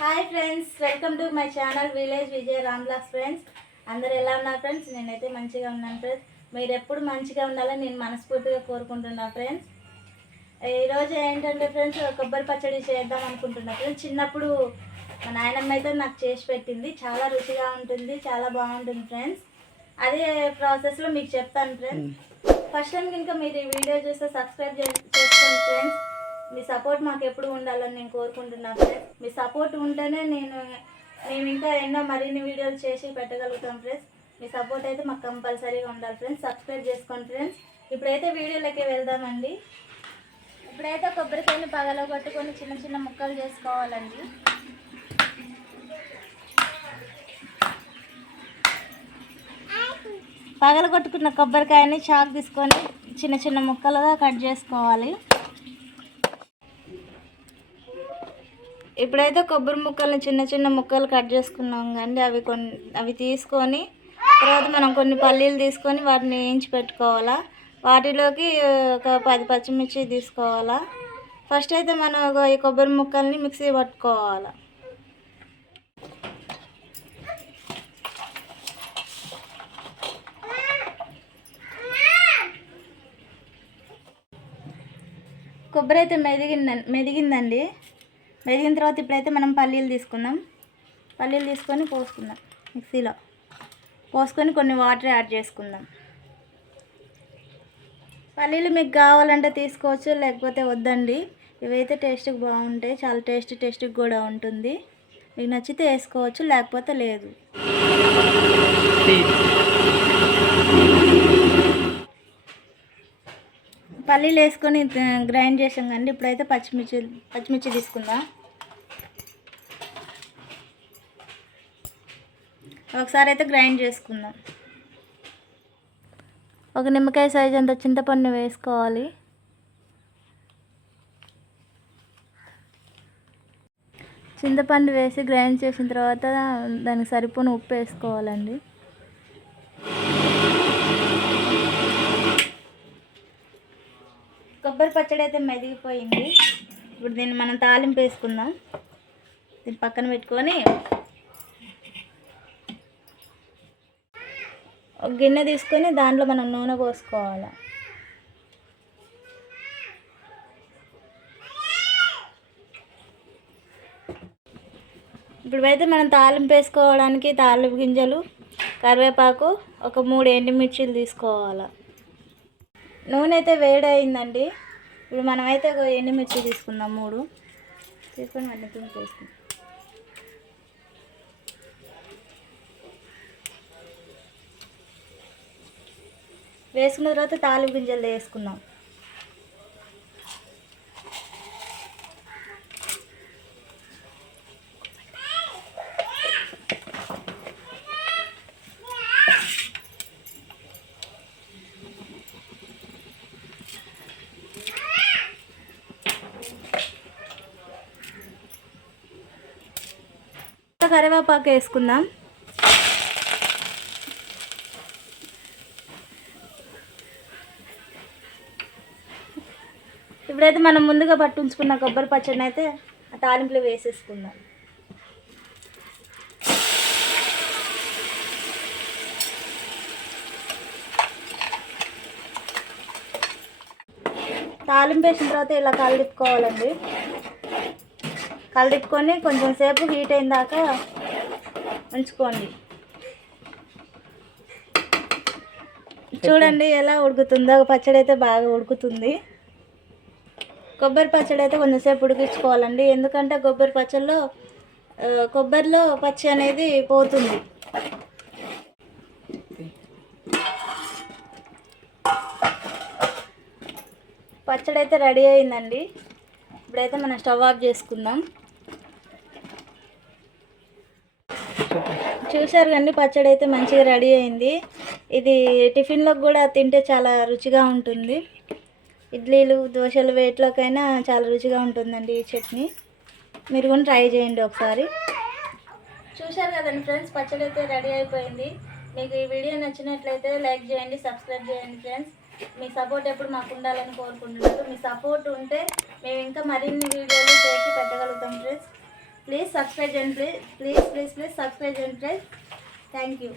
Hi friends welcome to my channel village Vijay రామ్లాస్ friends అందరు ఎలా ఉన్నారు ఫ్రెండ్స్ నేనైతే మంచిగా ఉన్నాను ఫ్రెండ్స్ మీరు ఎప్పుడు మంచిగా ఉండాలని నేను మనస్ఫూర్తిగా కోరుకుంటున్నా ఫ్రెండ్స్ ఈరోజు ఏంటంటే ఫ్రెండ్స్ కొబ్బరి పచ్చడి చేద్దాం అనుకుంటున్నా ఫ్రెండ్స్ చిన్నప్పుడు మా నాయనమ్మ అయితే నాకు చేసి పెట్టింది. చాలా రుచిగా ఉంటుంది చాలా బాగుంటుంది ఫ్రెండ్స్ అదే ప్రాసెస్లో మీకు చెప్తాను ఫ్రెండ్స్ ఫస్ట్ టైం కనుక మీరు ఈ వీడియో చూస్తే సబ్స్క్రైబ్ చేసుకోండి ఫ్రెండ్స్ మీ సపోర్ట్ మాకు ఎప్పుడు ఉండాలని నేను కోరుకుంటున్నాను ఫ్రెండ్స్ మీ సపోర్ట్ ఉంటేనే నేను మేము ఇంకా ఎన్నో మరిన్ని వీడియోలు చేసి పెట్టగలుగుతాం ఫ్రెండ్స్. మీ సపోర్ట్ అయితే మాకు కంపల్సరీగా ఉండాలి ఫ్రెండ్స్. సబ్స్క్రైబ్ చేసుకోండి ఫ్రెండ్స్. ఇప్పుడైతే వీడియోలోకి వెళ్దామండి. ఇప్పుడైతే కొబ్బరికాయని పగలో కొట్టుకొని చిన్న చిన్న ముక్కలు చేసుకోవాలండి. పగల కొట్టుకున్న కొబ్బరికాయని చాక్ తీసుకొని చిన్న చిన్న ముక్కలుగా కట్ చేసుకోవాలి. ఇప్పుడైతే కొబ్బరి ముక్కల్ని చిన్న చిన్న ముక్కలు కట్ చేసుకున్నాం కానీ అవి కొన్ని అవి తీసుకొని తర్వాత మనం కొన్ని పల్లీలు తీసుకొని వాటిని వేయించి పెట్టుకోవాలా. వాటిలోకి ఒక పది పచ్చిమిర్చి తీసుకోవాలా. ఫస్ట్ అయితే మనం ఒక ఈ కొబ్బరి ముక్కల్ని మిక్సీ పట్టుకోవాలి. కొబ్బరి అయితే మెదిగిందండి మెదిగిందండి. వేగిన తర్వాత ఇప్పుడైతే మనం పల్లీలు తీసుకుందాం. పల్లీలు తీసుకొని పోసుకుందాం మిక్సీలో. పోసుకొని కొన్ని వాటర్ యాడ్ చేసుకుందాం. పల్లీలు మీకు కావాలంటే తీసుకోవచ్చు లేకపోతే వద్దండి. ఇవైతే టేస్ట్కి బాగుంటాయి. చాలా టేస్ట్ టేస్ట్కి కూడా ఉంటుంది. మీకు నచ్చితే వేసుకోవచ్చు లేకపోతే లేదు. పల్లీలు వేసుకొని గ్రైండ్ చేసాం కండి ఇప్పుడైతే పచ్చిమిర్చి పచ్చిమిర్చి తీసుకుందాం. ఒకసారి అయితే గ్రైండ్ చేసుకుందాం. ఒక నిమ్మకాయ సైజ్ అంత చింతపండు వేసుకోవాలి. చింతపండు వేసి గ్రైండ్ చేసిన తర్వాత దానికి సరిపోయిన ఉప్పు వేసుకోవాలండి. కొబ్బరి పచ్చడి అయితే మెదిగిపోయింది. ఇప్పుడు దీన్ని మనం తాలింపు వేసుకుందాం. దీన్ని పక్కన పెట్టుకొని ఒక గిన్నె తీసుకొని దాంట్లో మనం నూనె పోసుకోవాలి. ఇప్పుడు అయితే మనం తాలింపు వేసుకోవడానికి తాలింపు గింజలు కరివేపాకు ఒక మూడు ఎండుమిర్చీలు తీసుకోవాలి. నూనె అయితే వేడి అయిందండి ఇప్పుడు మనమైతే ఒక ఎండుమిర్చి తీసుకుందాం మూడు. తీసుకొని మళ్ళీ వేసుకుందాం. వేసుకున్న తర్వాత తాలింపు గింజలు వేసుకుందాం. కరివేపాకు వేసుకుందాం. ఇప్పుడైతే మనం ముందుగా పట్టుంచుకున్న కొబ్బరి పచ్చడిని అయితే ఆ తాలింపులో వేసేసుకుందాం. తాలింపు వేసిన తర్వాత ఇలా కలిదిప్పుకోవాలండి కలిపుకొని కొంచెం సేపు హీట్ అయిన దాకా ఉంచుకోండి. చూడండి ఎలా ఉడుకుతుందో. పచ్చడి అయితే బాగా ఉడుకుతుంది. కొబ్బరి పచ్చడి అయితే కొంచెంసేపు ఉడికించుకోవాలండి. ఎందుకంటే కొబ్బరి పచ్చడిలో కొబ్బరిలో పచ్చి అనేది పోతుంది. పచ్చడి అయితే రెడీ అయిందండి. ఇప్పుడైతే మనం స్టవ్ ఆఫ్ చేసుకుందాం. చూశారు కానీ పచ్చడి అయితే మంచిగా రెడీ అయింది. ఇది టిఫిన్లోకి కూడా తింటే చాలా రుచిగా ఉంటుంది. ఇడ్లీలు దోశలు వేట్లోకైనా చాలా రుచిగా ఉంటుందండి ఈ చట్నీ. మీరు కూడా ట్రై చేయండి ఒకసారి. చూశారు కదండి ఫ్రెండ్స్ పచ్చడి అయితే రెడీ అయిపోయింది. మీకు ఈ వీడియో నచ్చినట్లయితే లైక్ చేయండి సబ్స్క్రైబ్ చేయండి ఫ్రెండ్స్. మీ సపోర్ట్ ఎప్పుడు మాకు ఉండాలని కోరుకుంటున్నారు మీ సపోర్ట్ ఉంటే మేము ఇంకా మరిన్ని వీడియోలు చేసి పెట్టగలుగుతాం ఫ్రెండ్స్. ప్లీజ్ సబ్స్క్రైబ్ చేయండి please please please please subscribe చేయండి ఫ్రెండ్స్ థ్యాంక్ యూ